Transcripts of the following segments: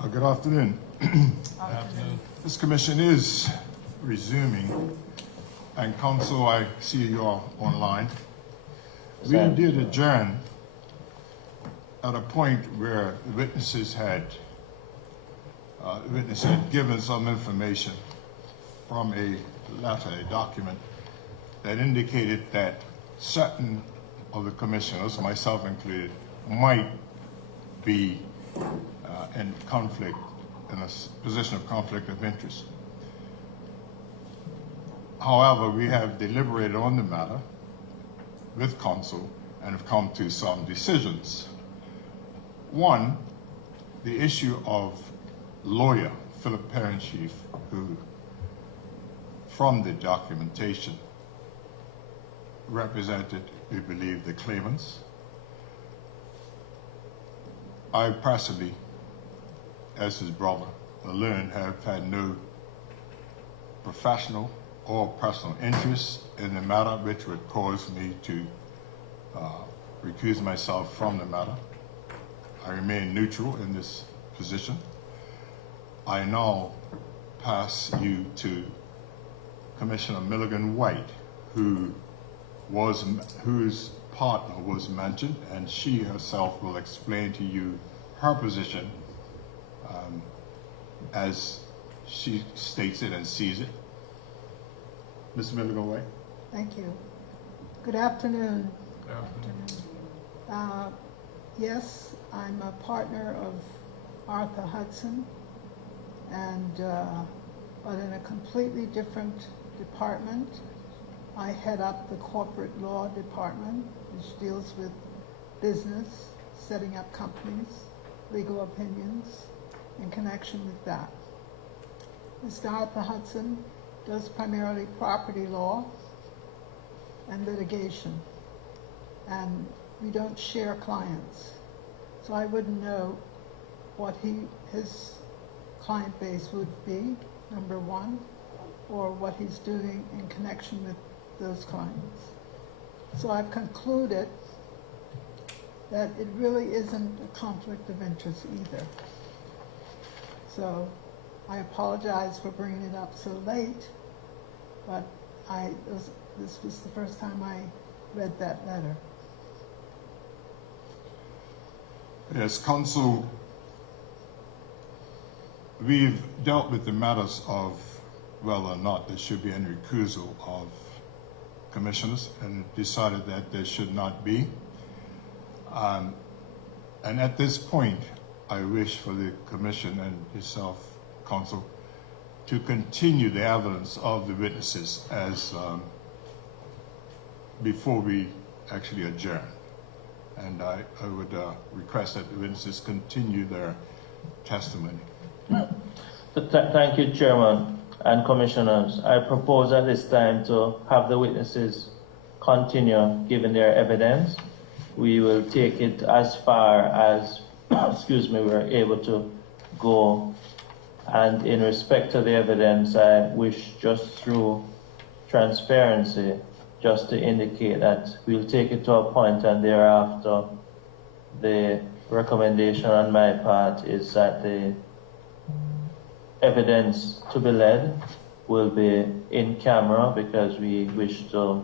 Good afternoon. Afternoon. This commission is resuming, and council, I see you are online. We did adjourn at a point where the witnesses had given some information from a letter, a document, that indicated that certain of the commissioners, myself included, might be in conflict, in a position of conflict of interest. However, we have deliberated on the matter with council and have come to some decisions. One, the issue of lawyer Philip Parent-Chief, who from the documentation represented, we believe, the claimants. I personally, as his brother, alone, have had no professional or personal interest in the matter, which would cause me to recuse myself from the matter. I remain neutral in this position. I now pass you to Commissioner Milligan White, whose partner was mentioned, and she herself will explain to you her position as she states it and sees it. Ms. Milligan White. Thank you. Good afternoon. Good afternoon. Yes, I'm a partner of Arthur Hudson, and but in a completely different department. I head up the corporate law department, which deals with business, setting up companies, legal opinions, in connection with that. Mr. Arthur Hudson does primarily property law and litigation, and we don't share clients. So I wouldn't know what his client base would be, number one, or what he's doing in connection with those clients. So I've concluded that it really isn't a conflict of interest either. So I apologize for bringing it up so late, but this was the first time I read that letter. Yes, council, we've dealt with the matters of whether or not there should be any recusal of commissioners and decided that there should not be. And at this point, I wish for the commission and yourself, council, to continue the evidence of the witnesses as before we actually adjourn. And I would request that the witnesses continue their testimony. Thank you, Chairman and Commissioners. I propose at this time to have the witnesses continue giving their evidence. We will take it as far as, we're able to go. And in respect to the evidence, I wish just through transparency, just to indicate that we'll take it to a point, and thereafter the recommendation on my part is that the evidence to be led will be in camera, because we wish to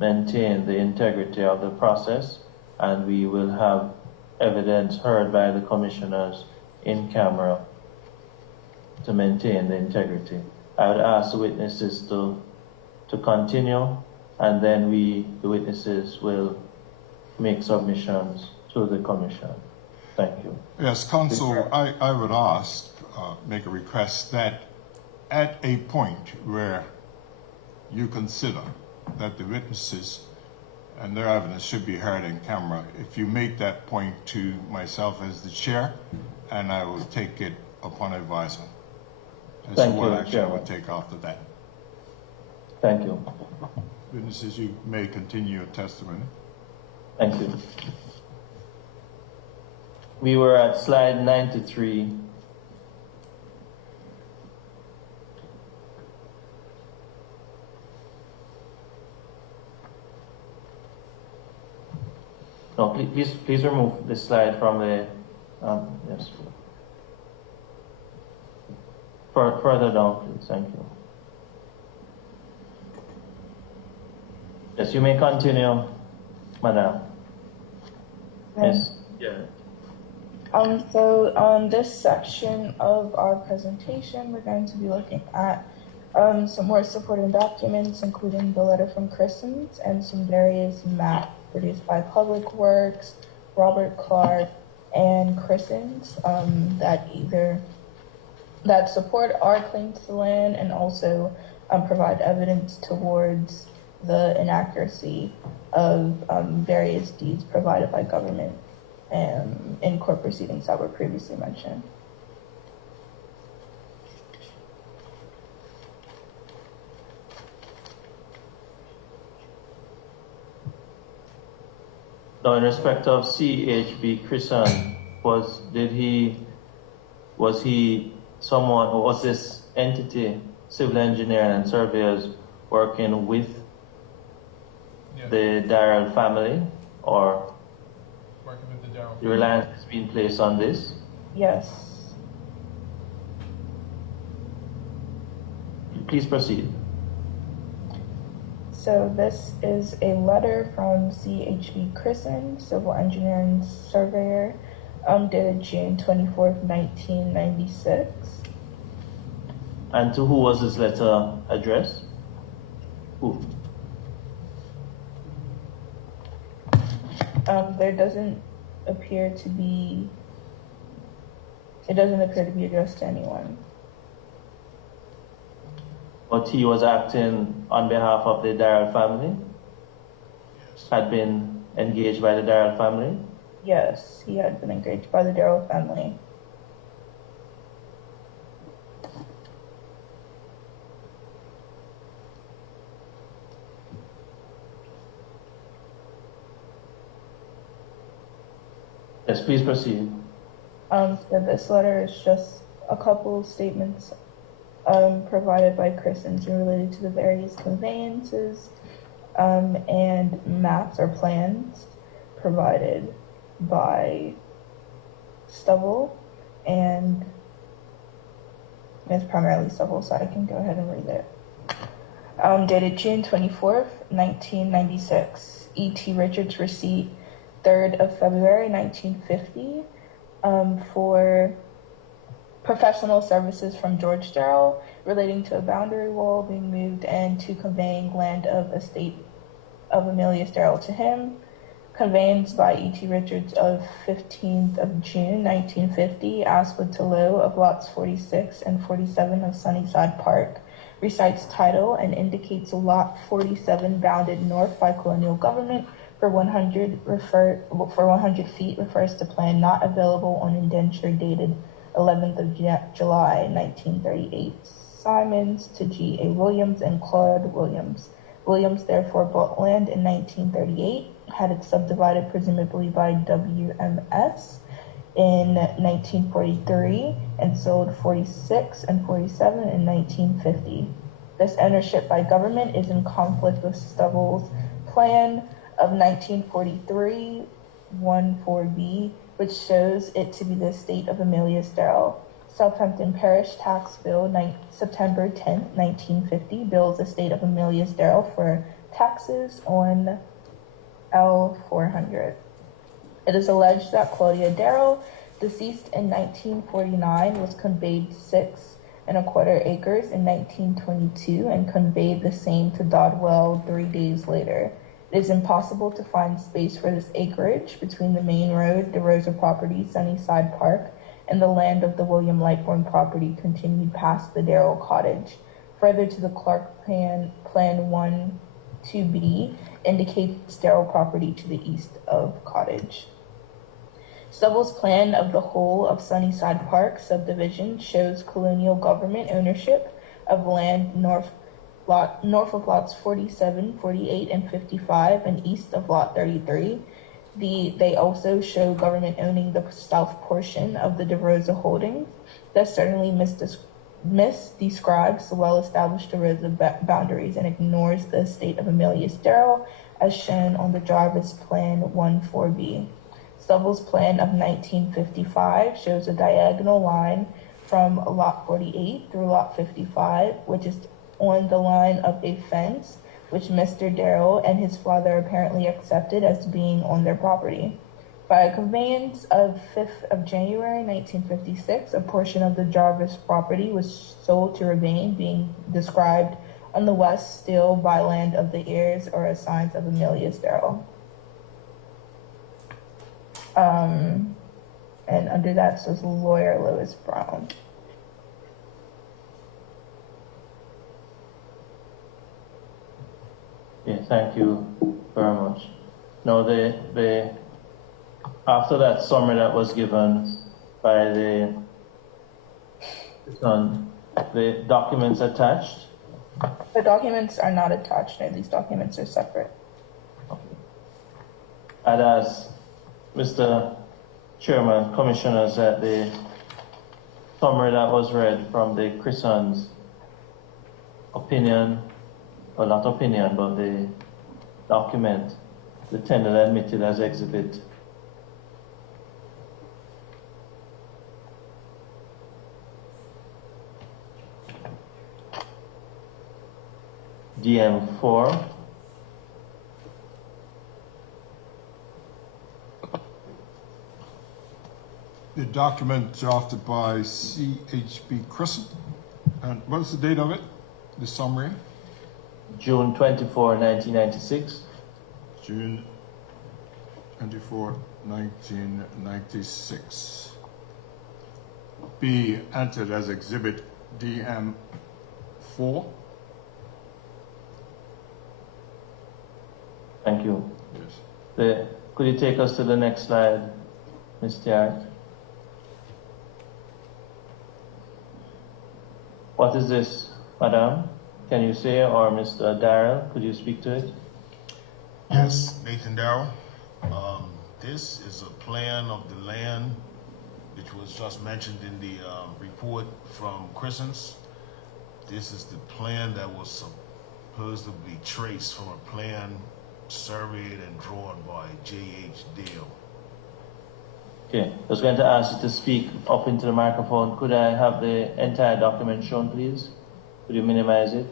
maintain the integrity of the process, and we will have evidence heard by the commissioners in camera to maintain the integrity. I would ask the witnesses to continue, and then the witnesses will make submissions to the commission. Thank you. Yes, council, I would ask, make a request that at a point where you consider that the witnesses and their evidence should be heard in camera, if you make that point to myself as the chair, and I will take it upon advisement. And Thank so what you, action I Chairman. would take after that. Thank you. Witnesses, you may continue your testimony. Thank you. We were at slide 93. No, please remove this slide from the, yes. Further down, please. Thank you. Yes, you may continue, Madam. Yes. Yeah. So on this section of our presentation, we're going to be looking at some more supporting documents, including the letter from Christens and some various maps produced by Public Works, Robert Clark, and Christens that support our claim to the land and also provide evidence towards the inaccuracy of various deeds provided by government in court proceedings that were previously mentioned. Now, in respect of CHB Christian, was he someone, or was this entity, civil engineer and surveyors, working with the Darrell family, or working with the Darrell the reliance has been placed on this? Yes. Please proceed. So this is a letter from CHB Christen, civil engineer and surveyor, dated June 24th, 1996. And to who was this letter addressed? Who? There doesn't appear to be addressed to anyone. But he was acting on behalf of the Darrell family? Yes. Had been engaged by the Darrell family? Yes, he had been engaged by the Darrell family. Yes, please proceed. So this letter is just a couple statements provided by Christens related to the various conveyances and maps or plans provided by Stubble, and it's primarily Stubble, so I can go ahead and read it. Dated June 24th, 1996. E.T. Richards receipt 3rd of February, 1950, for professional services from George Darrell relating to a boundary wall being moved and to conveying land of estate of Amelius Darrell to him. Conveyance by E.T. Richards of 15th of June, 1950, Aswood to Low of lots 46 and 47 of Sunnyside Park. Recites title and indicates lot 47 bounded north by colonial government for 100 feet refers to plan not available on indenture dated 11th of July, 1938. Simons to G.A. Williams and Claude Williams. Williams therefore bought land in 1938, had it subdivided presumably by WMS in 1943, and sold 46 and 47 in 1950. This ownership by government is in conflict with Stubble's plan of 1943, 14B, which shows it to be the estate of Amelius Darrell. Southampton Parish Tax Bill, September 10, 1950, bills the estate of Amelius Darrell for taxes on L400. It is alleged that Claudia Darrell, deceased in 1949, was conveyed 6¼ acres in 1922 and conveyed the same to Dodwell 3 days later. It is impossible to find space for this acreage between the main road, the Rosa property, Sunnyside Park, and the land of the William Lightbourne property continued past the Darrell cottage. Further to the Clark Plan 1-2B indicates Darrell property to the east of cottage. Stubble's plan of the whole of Sunnyside Park subdivision shows colonial government ownership of land north of lots 47, 48, and 55, and east of lot 33. They also show government owning the south portion of the DeRosa holdings. That certainly misdescribes the well-established DeRosa boundaries and ignores the estate of Amelius Darrell as shown on the Jarvis Plan 1-4B. Stubble's plan of 1955 shows a diagonal line from lot 48 through lot 55, which is on the line of a fence, which Mr. Darrow and his father apparently accepted as being on their property. By a conveyance of 5th of January 1956, a portion of the Jarvis property was sold to remain being described on the west still by land of the heirs or assigns of Amelius Darrow. And under that says lawyer Lewis Brown. Yeah, thank you very much. Now, after that summary that was given by the documents attached. The documents are not attached. No, these documents are separate. I'd ask Mr. Chairman, Commissioners, that the summary that was read from the Christian's opinion, well, not opinion, but the document, the tenant admitted as exhibit DM4. The document drafted by CHB Crescent. And what is the date of it? The summary? June 24, 1996. June 24, 1996. Be entered as Exhibit DM4. Thank you. Yes. Could you take us to the next slide, Mr. Hart? What is this, Madam? Can you say, or Mr. Darrell, could you speak to it? Yes, Nathan Darrell. This is a plan of the land, which was just mentioned in the report from Christen's. This is the plan that was supposedly traced from a plan surveyed and drawn by J.H. Dale. Okay, I was going to ask you to speak up into the microphone. Could I have the entire document shown, please? Could you minimize it?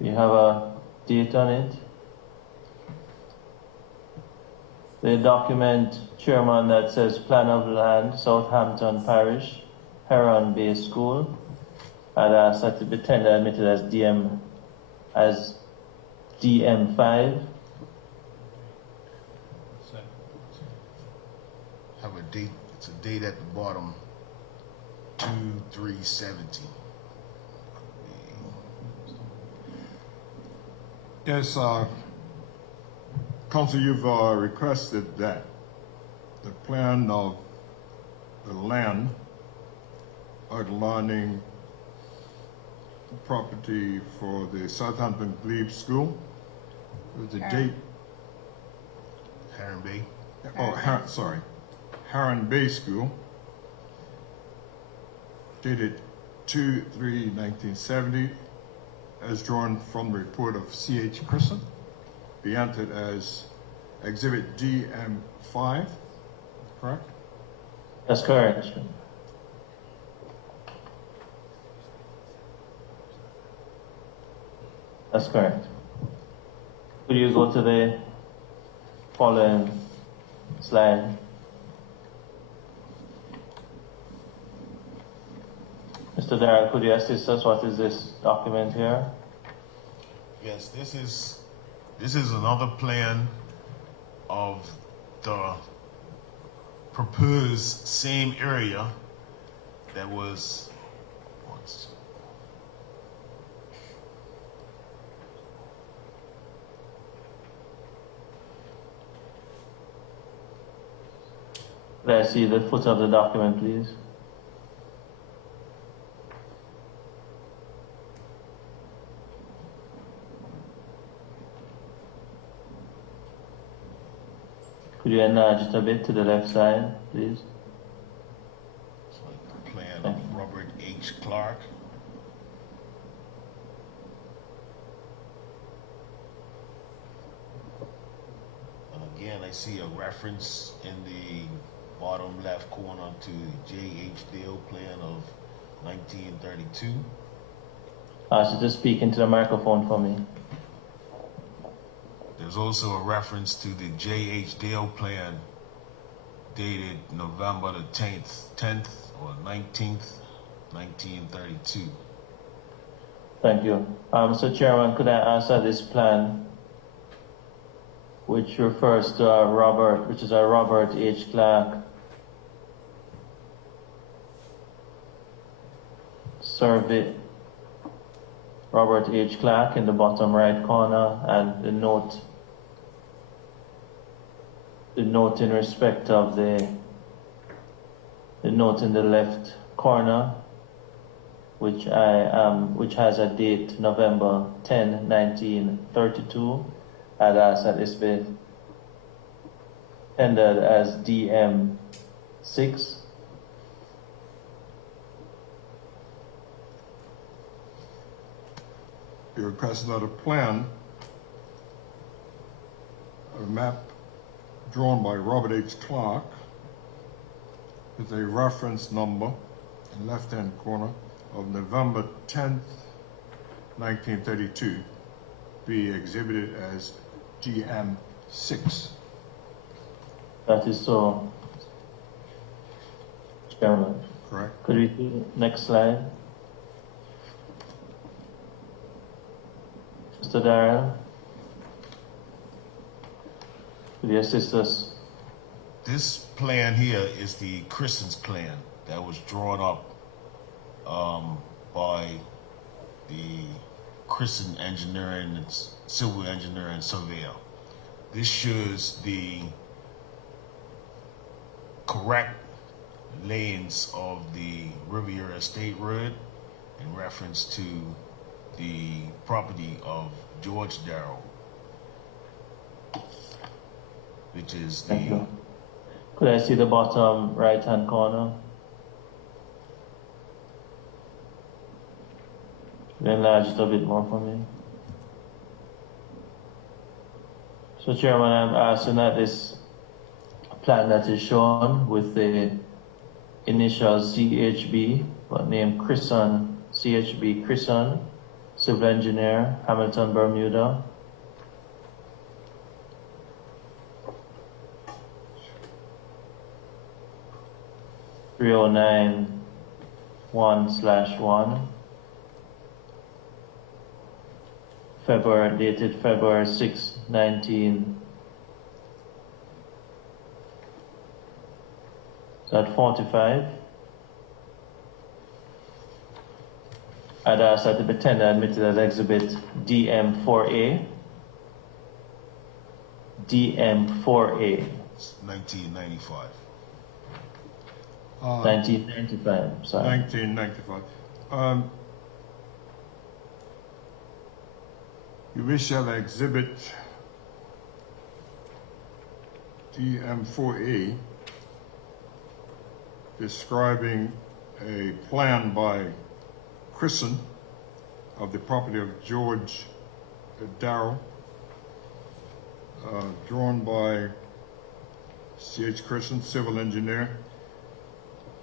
You have a date on it? The document, Chairman, that says Plan of Land, Southampton Parish, Heron Bay School. I'd ask that it be tender admitted as DM5. Have a date, it's a date at the bottom, 2/3/17. Yes, Council, you've requested that the plan of the land outlining the property for the Southampton Glebe School with the date, Heron Bay. Heron Bay School, dated 2/3/1970, as drawn from the report of C.H. Crescent, be entered as Exhibit DM5, correct? That's correct. That's correct. Could you go to the following slide? Mr. Darrell, could you assist us? What is this document here? Yes, this is another plan of the proposed same area that was Could I see the footer of the document, please? Could you enlarge it a bit to the left side, please? it's like the plan of Robert H. Clark. see a reference in the bottom left corner to J.H. Dale plan of 1932. So just speak into the microphone for me. There's also a reference to the J.H. Dale plan dated November the 10th or 19th, 1932. Thank you. Mr. Chairman, could I ask that this plan, which refers to which is a Robert H. Clark survey, Robert H. Clark in the bottom right corner, and the note in respect of the note in the left corner, which has a date November 10, 1932. I'd ask that this be tendered as DM6. You request another plan, a map drawn by Robert H. Clark with a reference number in the left-hand corner of November 10th, 1932, be exhibited as GM6. That is so, Chairman. Correct? Could we see next slide? Mr. Darrell, could you assist us? This plan here is the Christen's plan that was drawn up by the Christen Engineering and Civil Engineering Surveyor. This shows the correct lanes of the Riviera State Road in reference to the property of George Darrow, which is the Thank you. Could I see the bottom right-hand corner? Could you enlarge it a bit more for me? So, Chairman, I'm asking that this plan that is shown with the initial CHB, but named Christen, CHB Christen, Civil Engineer, Hamilton, Bermuda. (309-1/1), dated February 6, 19. Is that 45? I'd ask that the tender admitted as exhibit DM4A. DM4A. 1995. 1995, sorry. 1995. You wish to have an exhibit DM4A describing a plan by Christen of the property of George Darrow, drawn by C.H. Christen, Civil Engineer,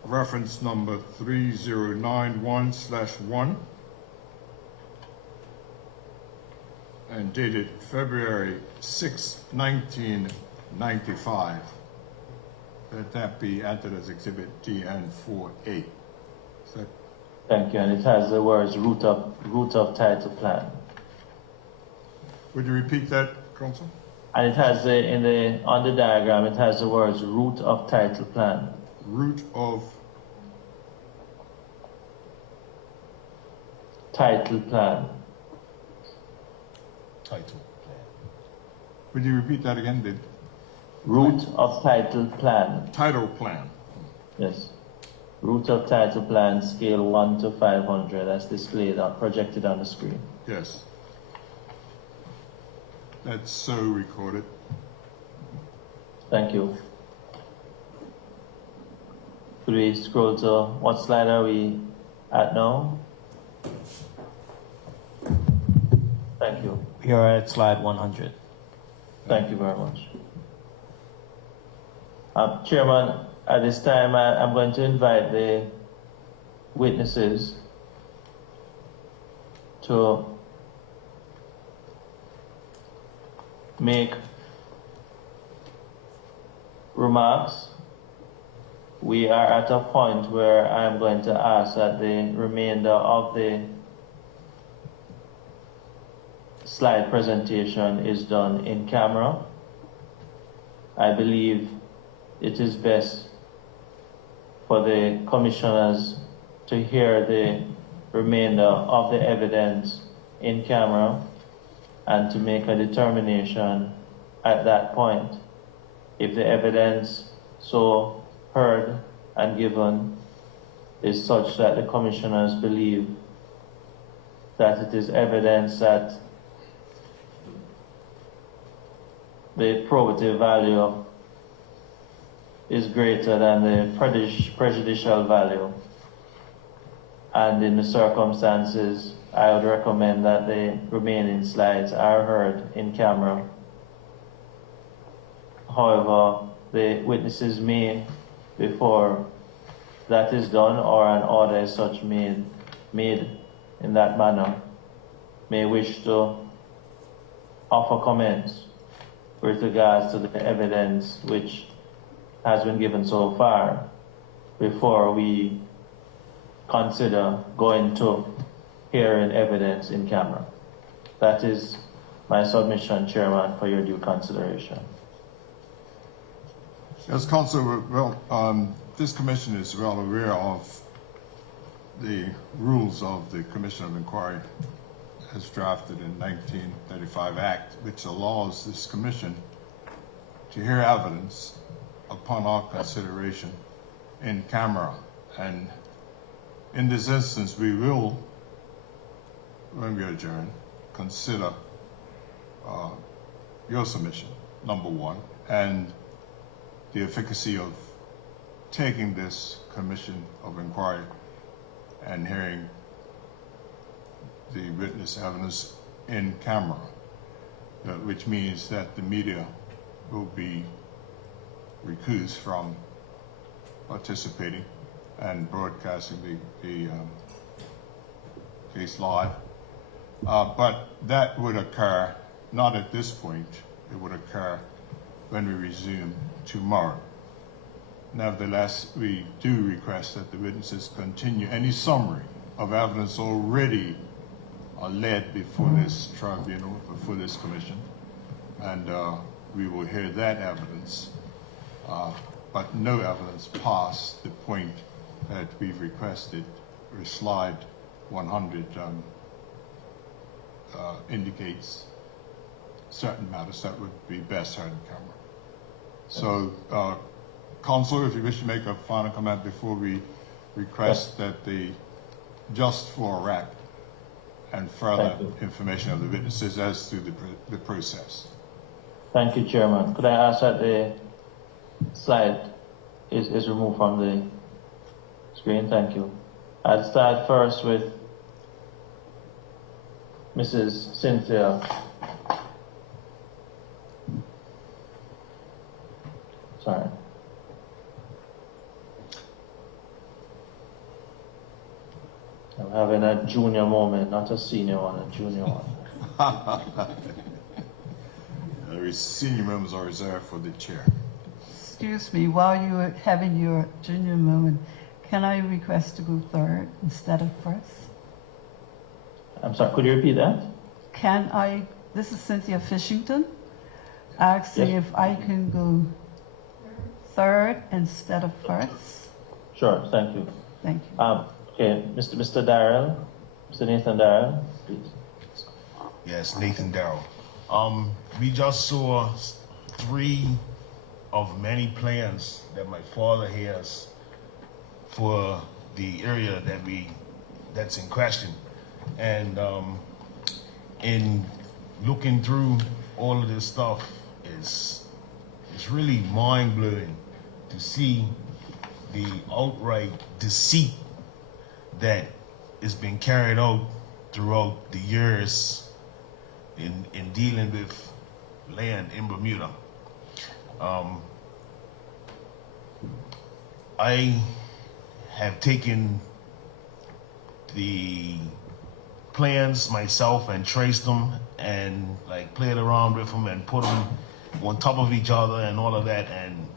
reference number 3091/1, and dated February 6, 1995. That be entered as exhibit DN4A. Is that Thank you, and it has the words route of title plan. Would you repeat that, Council? And it has on the diagram, it has the words route of title plan. Route of Title plan. Title plan. Would you repeat that again? The Route of title plan. title plan. Yes. Route of title plan, scale 1 to 500, as displayed projected on the screen. Yes. That's so recorded. Thank you. Could we scroll to what slide are we at now? Thank you. We are at slide 100. Thank you very much. Chairman, at this time, I'm going to invite the witnesses to make remarks. We are at a point where I'm going to ask that the remainder of the slide presentation is done in camera. I believe it is best for the commissioners to hear the remainder of the evidence in camera and to make a determination at that point. If the evidence so heard and given is such that the commissioners believe that it is evidence that the probative value is greater than the prejudicial value, and in the circumstances, I would recommend that the remaining slides are heard in camera. However, the witnesses may, before that is done or an order as such made in that manner, may wish to offer comments with regards to the evidence which has been given so far before we consider going to hearing evidence in camera. That is my submission, Chairman, for your due consideration. Yes, Councilor, well, this commission is well aware of the rules of the Commission of Inquiry as drafted in 1935 Act, which allows this commission to hear evidence upon our consideration in camera. And in this instance, we will, when we adjourn, consider your submission, number one, and the efficacy of taking this Commission of Inquiry and hearing the witness evidence in camera, which means that the media will be recused from participating and broadcasting the case live. But that would occur not at this point. It would occur when we resume tomorrow. Nevertheless, we do request that the witnesses continue any summary of evidence already led before this tribunal, before this commission, and we will hear that evidence, but no evidence past the point that we've requested, where slide 100 indicates certain matters that would be best heard in camera. So, Councilor, if you wish to make a final comment before we request that the just for Act and further information of the witnesses as to the process. Thank you, Chairman. Could I ask that the slide is removed from the screen? Thank you. I'll start first with Mrs. Cynthia. Sorry. I'm having a junior moment, not a senior one, a junior one. The senior members are reserved for the chair. Excuse me, while you are having your junior moment, can I request to go third instead of first? I'm sorry, could you repeat that? Can I, this is Cynthia Fishington, asking Yes. if I can go third instead of first? Sure, thank you. Thank you. Okay, Mr. Darrell, Mr. Nathan Darrell, please. Yes, Nathan Darrell. We just saw 3 of many plans that my father has for the area that's in question. And in looking through all of this stuff, it's really mind-blowing to see the outright deceit that has been carried out throughout the years in dealing with land in Bermuda. I have taken the plans myself and traced them and like played around with them and put them on top of each other and all of that. And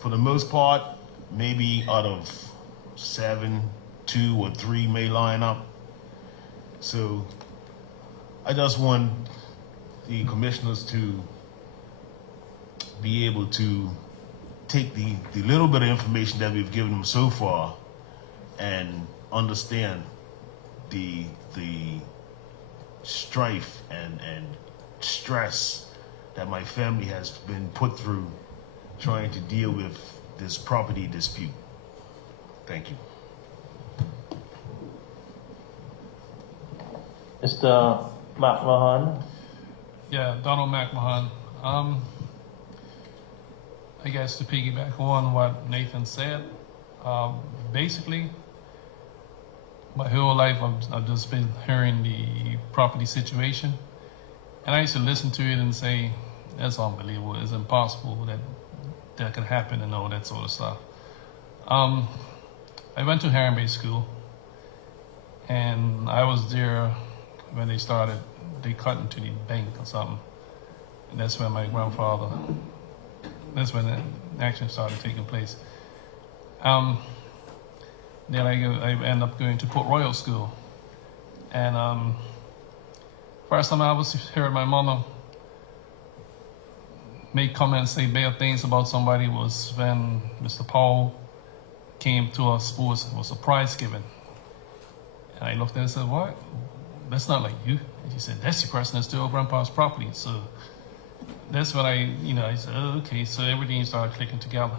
for the most part, maybe out of 7, 2 or 3 may line up. So I just want the commissioners to be able to take the little bit of information that we've given them so far and understand the strife and stress that my family has been put through trying to deal with this property dispute. Thank you. Mr. McMahon? Yeah, Donald McMahon. I guess to piggyback on what Nathan said, basically, my whole life I've just been hearing the property situation, and I used to listen to it and say, "That's unbelievable. It's impossible that could happen," and all that sort of stuff. I went to Harambay School, and I was there when they cut into the bank or something, and that's when my grandfather. That's when the action started taking place. Then I ended up going to Port Royal School. And first time I was hearing my mama make comments, say bad things about somebody was when Mr. Paul came to our school. It was a prize giving. And I looked at it and said, "What? That's not like you." And she said, "That's the person that stole Grandpa's property." So that's when I said, "Oh, okay." So everything started clicking together.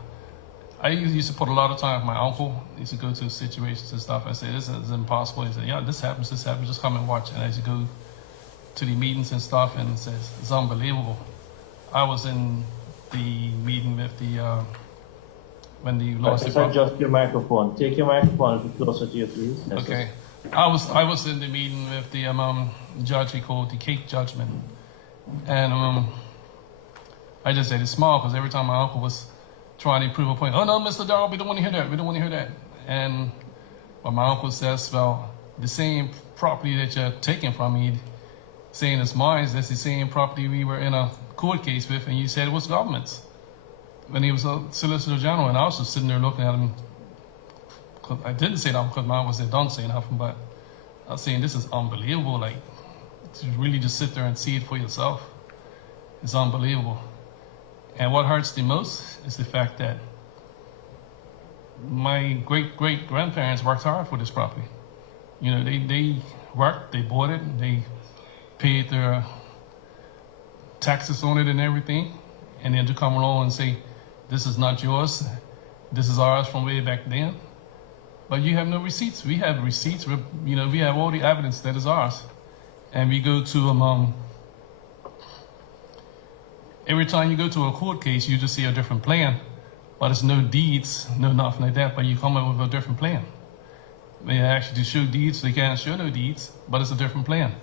I used to put a lot of time with my uncle. I used to go to situations and stuff. I said, "This is impossible." He said, "Yeah, this happens, just come and watch." And I used to go to the meetings and stuff, and it says, "It's unbelievable." I was in the meeting with when the lawsuit. Adjust your microphone. Take your microphone a bit closer to you, please. Yes, Okay. I was in the meeting with the judge. He called the cake judgment, and I just said it's small because every time my uncle was trying to prove a point, "Oh no, Mr. Darrell, we don't want to hear that. We don't want to hear that." And but my uncle says, "Well, the same property that you're taking from me, saying it's mine, that's the same property we were in a court case with, and you said it was government's." When he was a Solicitor General, and I was just sitting there looking at him. I didn't say that because mine was there, don't say nothing, but I was saying this is unbelievable. Like, to really just sit there and see it for yourself, it's unbelievable. And what hurts the most is the fact that my great-great-grandparents worked hard for this property. You know, they worked, they bought it, they paid their taxes on it and everything, and then to come along and say, "This is not yours, this is ours from way back then." But you have no receipts. We have receipts. We have all the evidence that is ours, and we go to every time you go to a court case, you just see a different plan, but it's no deeds, no nothing like that. But you come up with a different plan. They actually show deeds. They can't show no deeds, but it's a different plan.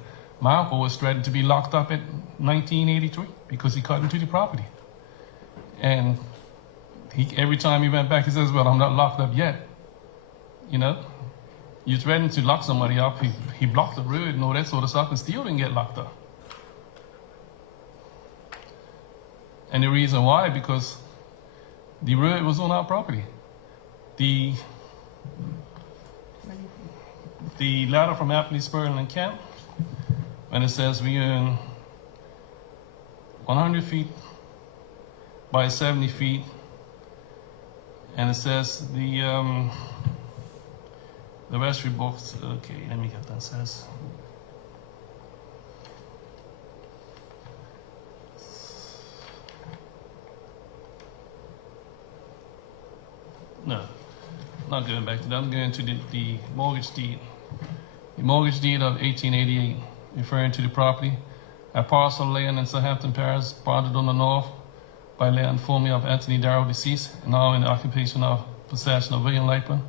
My uncle was threatened to be locked up in 1983 because he cut into the property, and every time he went back, he says, "Well, I'm not locked up yet." You know, you threatened to lock somebody up. He blocked the road and all that sort of stuff, and still didn't get locked up. And the reason why, because the road was on our property. The letter from Anthony Spurling and Kent, when it says we own 100 feet by 70 feet, and it says the vestry books. Okay, let me get that. Says. No, not going back to that. I'm going to the mortgage deed. The mortgage deed of 1888, referring to the property. A parcel of land in Southampton Parish, bounded on the north by land formerly of Anthony Darrell, deceased, and now in the occupation of possession of William Lapham,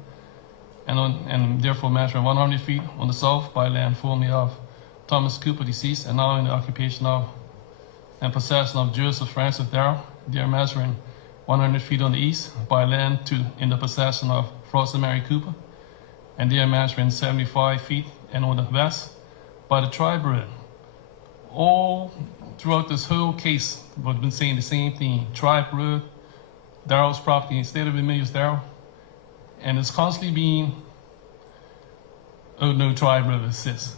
and therefore measuring 100 feet on the south by land formerly of Thomas Cooper, deceased, and now in the occupation of and possession of Joseph Francis Darrell, there measuring 100 feet on the east by land in the possession of Frost and Mary Cooper, and they are measuring 75 feet, and on the west by the tribe road. All throughout this whole case, we've been saying the same thing. Tribe road, Darrell's property, state of Bermuda's Darrell, and it's constantly being, oh no, tribe road exists.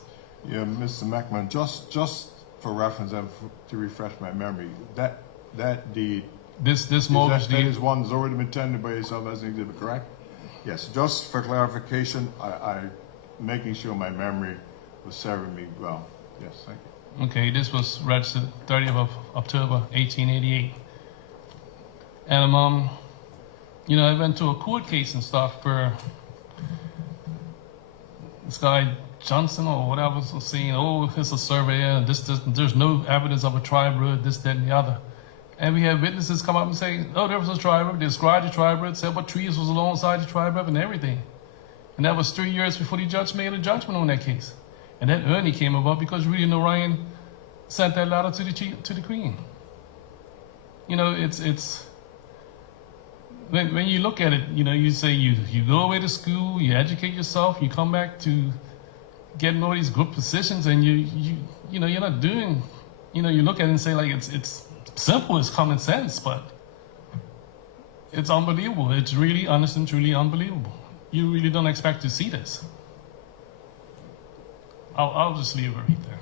Yeah, Mr. McMahon, just for reference and to refresh my memory, that deed, This mortgage that deed, is one that's already been tendered by yourself as an exhibit, correct? Yes, just for clarification, I making sure my memory was serving me well. Yes, thank you. okay, this was registered 30th of October, 1888. And, you know, I went to a court case and stuff for this guy Johnson or whatever was saying, oh, it's a surveyor, and there's no evidence of a tribe road, this, that, and the other. And we had witnesses come up and say, oh, there was a tribe road. They described the tribe road, said what trees was alongside the tribe road and everything. And that was 3 years before the judge made a judgment on that case. And that only came about because Rudy and Orion sent that letter to the Queen. You know, it's when you look at it, you know, you say you go away to school, you educate yourself, you come back to getting all these good positions, and you know, you're not doing, you know, you look at it and say, like, it's simple, it's common sense, but it's unbelievable. It's really, honest and truly unbelievable. You really don't expect to see this. I'll just leave it right there.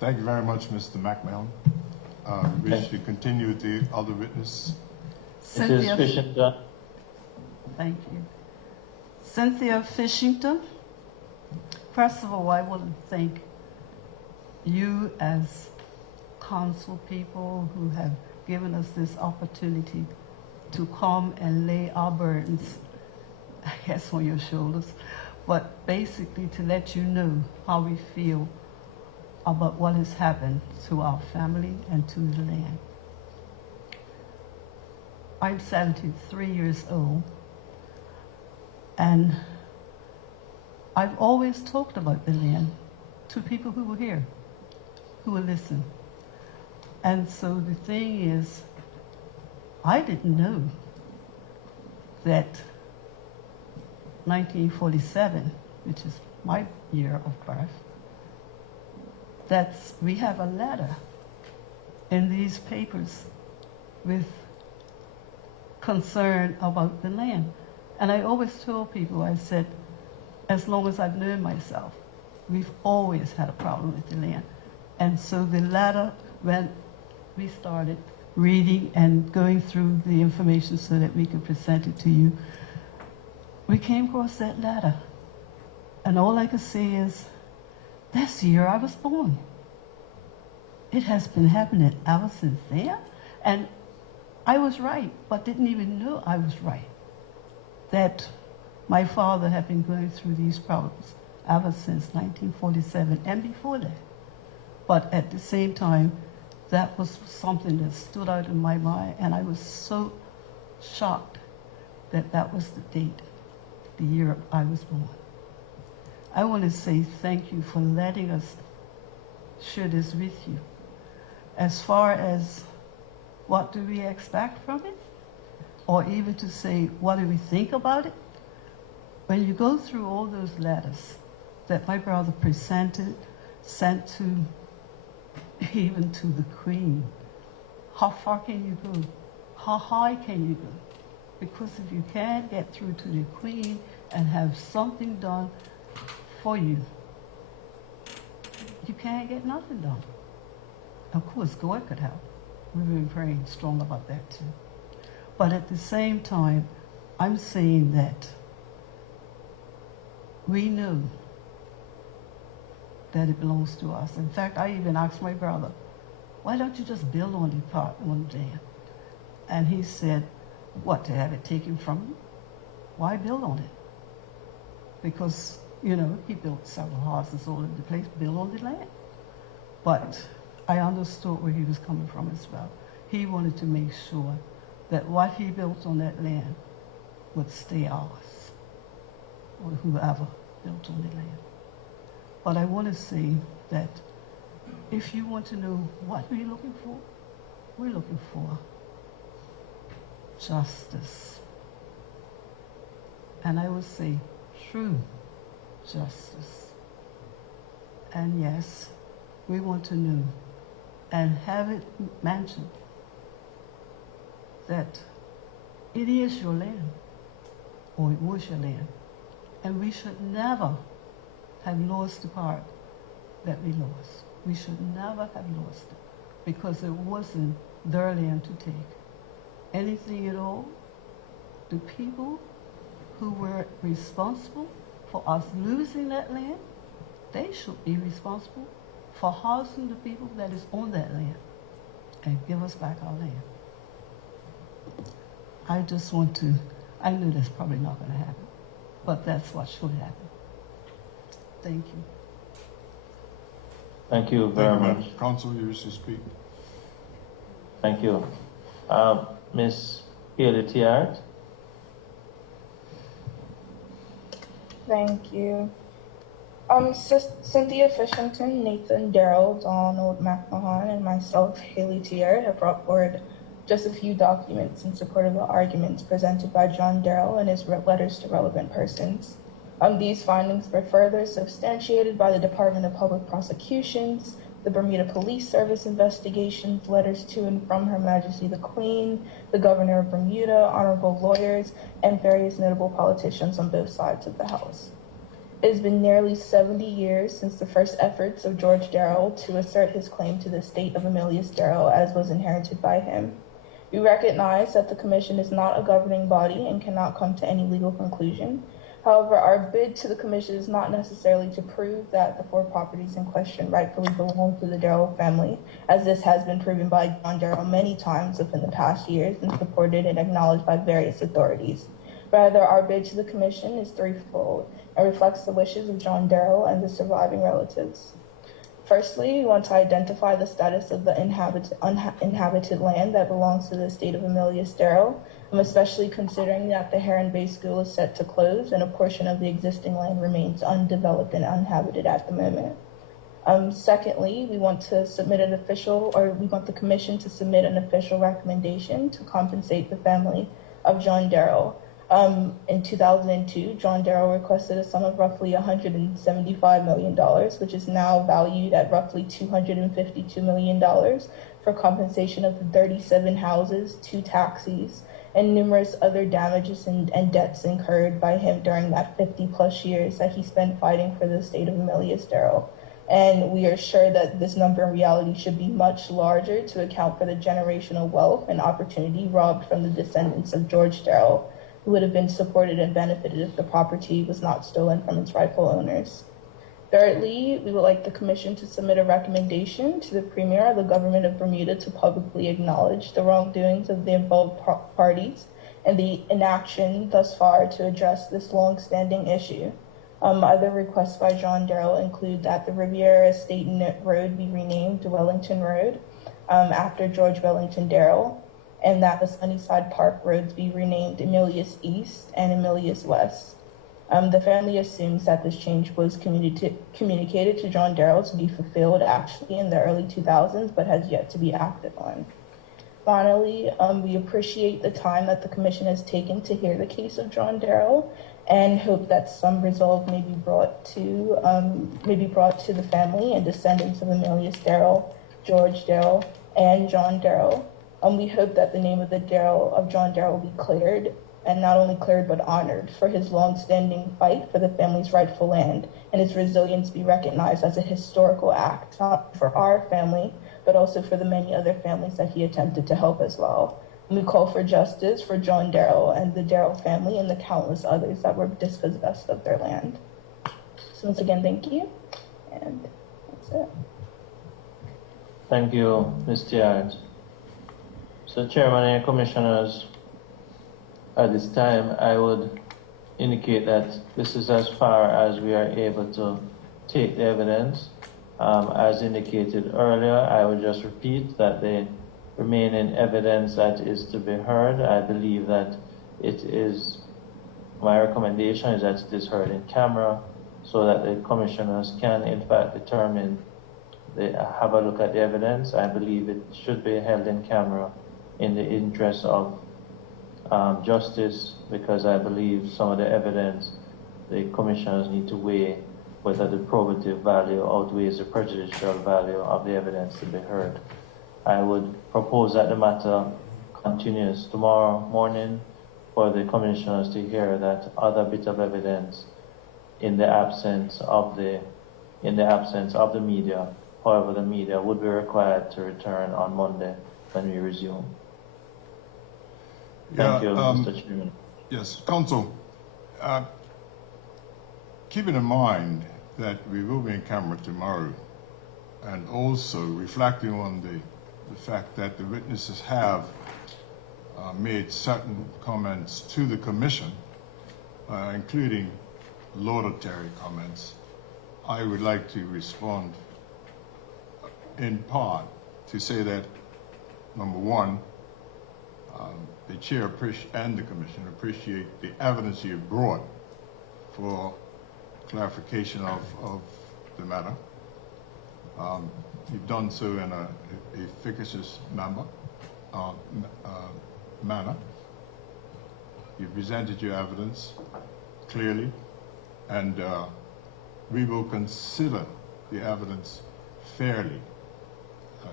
Thank you very much, Mr. McMahon. We wish to continue with the other witness. It is Cynthia, Fishington. thank you. Cynthia Fishington. First of all, I want to thank you as council people who have given us this opportunity to come and lay our burdens, I guess, on your shoulders, but basically to let you know how we feel about what has happened to our family and to the land. I'm 73 years old, and I've always talked about the land to people who were here, who will listen. And so the thing is, I didn't know that 1947, which is my year of birth, we have a letter in these papers with concern about the land. And I always told people, I said, as long as I've known myself, we've always had a problem with the land. And so the letter, when we started reading and going through the information so that we could present it to you, we came across that letter. And all I could say is, that's the year I was born. It has been happening ever since then. And I was right, but didn't even know I was right. That my father had been going through these problems ever since 1947 and before that. But at the same time, that was something that stood out in my mind, and I was so shocked that that was the date, the year I was born. I want to say thank you for letting us share this with you. As far as what do we expect from it, or even to say what do we think about it, when you go through all those letters that my brother presented, sent to even to the Queen, how far can you go? How high can you go? Because if you can't get through to the Queen and have something done for you, you can't get nothing done. Of course, God could help. We've been very strong about that too. But at the same time, I'm saying that we know that it belongs to us. In fact, I even asked my brother, why don't you just build on the part one day? And he said, what, to have it taken from you? Why build on it? Because, you know, he built several houses all over the place, built on the land. But I understood where he was coming from as well. He wanted to make sure that what he built on that land would stay ours, or whoever built on the land. But I want to say that if you want to know what we're looking for, we're looking for justice. And I would say true justice. And yes, we want to know and have it mentioned that it is your land, or it was your land. And we should never have lost the part that we lost. We should never have lost it because it wasn't their land to take. Anything at all, the people who were responsible for us losing that land, they should be responsible for housing the people that is on that land and give us back our land. I just want to, I know that's probably not going to happen, but that's what should happen. Thank you. Thank you very much. Council, you wish to speak? Thank you. Ms. Haley Tiart. Thank you. Cynthia Fishington, Nathan Darrell, Donald McMahon, and myself, Haley Tiart, have brought forward just a few documents in support of the arguments presented by John Darrell in his letters to relevant persons. These findings were further substantiated by the Department of Public Prosecutions, the Bermuda Police Service investigations, letters to and from Her Majesty the Queen, the Governor of Bermuda, honorable lawyers, and various notable politicians on both sides of the House. It has been nearly 70 years since the first efforts of George Darrell to assert his claim to the estate of Emilius Darrell as was inherited by him. We recognize that the Commission is not a governing body and cannot come to any legal conclusion. However, our bid to the Commission is not necessarily to prove that the 4 properties in question rightfully belong to the Darrell family, as this has been proven by John Darrell many times within the past years and supported and acknowledged by various authorities. Rather, our bid to the Commission is threefold and reflects the wishes of John Darrell and the surviving relatives. Firstly, we want to identify the status of the uninhabited land that belongs to the estate of Emilius Darrell, especially considering that the Heron Bay School is set to close and a portion of the existing land remains undeveloped and uninhabited at the moment. Secondly, we want to submit we want the Commission to submit an official recommendation to compensate the family of John Darrell. In 2002, John Darrell requested a sum of roughly $175 million, which is now valued at roughly $252 million for compensation of the 37 houses, 2 taxis, and numerous other damages and debts incurred by him during that 50-plus years that he spent fighting for the estate of Emilius Darrell. And we are sure that this number in reality should be much larger to account for the generational wealth and opportunity robbed from the descendants of George Darrell, who would have been supported and benefited if the property was not stolen from its rightful owners. Thirdly, we would like the Commission to submit a recommendation to the Premier of the Government of Bermuda to publicly acknowledge the wrongdoings of the involved parties and the inaction thus far to address this long-standing issue. Other requests by John Darrell include that the Riviera Estate Road be renamed to Wellington Road after George Wellington Darrell, and that the Sunnyside Park roads be renamed Emilius East and Emilius West. The family assumes that this change was communicated to John Darrell to be fulfilled actually in the early 2000s, but has yet to be acted on. Finally, we appreciate the time that the Commission has taken to hear the case of John Darrell and hope that some resolve may be brought to the family and descendants of Emilius Darrell, George Darrell, and John Darrell. We hope that the name of John Darrell will be cleared, and not only cleared but honored for his long-standing fight for the family's rightful land, and his resilience be recognized as a historical act, not for our family, but also for the many other families that he attempted to help as well. And we call for justice for John Darrell and the Darrell family and the countless others that were dispossessed of their land. So once again, thank you, and that's it. Thank you, Ms. Tiart. So, Chairman and Commissioners, at this time, I would indicate that this is as far as we are able to take the evidence. As indicated earlier, I would just repeat that the remaining evidence that is to be heard, I believe that my recommendation is that it is heard in camera so that the Commissioners can in fact determine they have a look at the evidence. I believe it should be held in camera in the interest of justice, because I believe some of the evidence the commissioners need to weigh whether the probative value outweighs the prejudicial value of the evidence to be heard. I would propose that the matter continues tomorrow morning for the commissioners to hear that other bit of evidence in the absence of the media. However, the media would be required to return on Monday when we resume. Thank you, Mr. Chairman. Yes, Council, keeping in mind that we will be in camera tomorrow, and also reflecting on the fact that the witnesses have made certain comments to the commission, including laudatory comments, I would like to respond in part to say that, number one, the chair and the commission appreciate the evidence you have brought for clarification of the matter. You've done so in a efficacious manner. You've presented your evidence clearly, and we will consider the evidence fairly.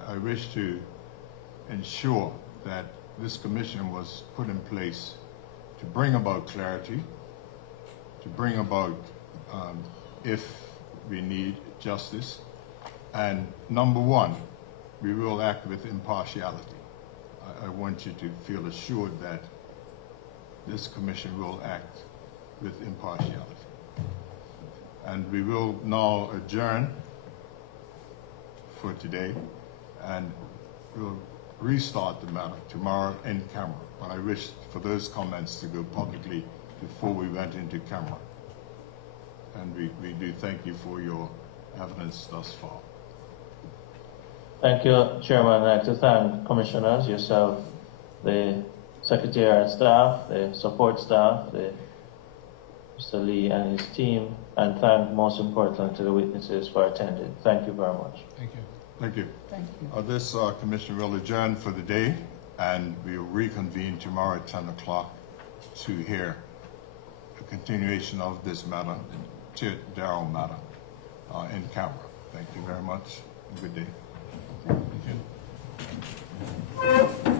I wish to ensure that this commission was put in place to bring about clarity, to bring about, if we need, justice. And number one, we will act with impartiality. I want you to feel assured that this commission will act with impartiality. And we will now adjourn for today, and we'll restart the matter tomorrow in camera. But I wish for those comments to go publicly before we went into camera. And we do thank you for your evidence thus far. Thank you, Chairman. I'd like to thank commissioners, yourself, the secretariat staff, the support staff, Mr. Lee and his team, and thank most importantly to the witnesses for attending. Thank you very much. Thank you. Thank you. Thank you. This commission will adjourn for the day, and we will reconvene tomorrow at 10 o'clock to hear the continuation of this matter, the Darrell matter, in camera. Thank you very much. Good day. Thank you. Thank you.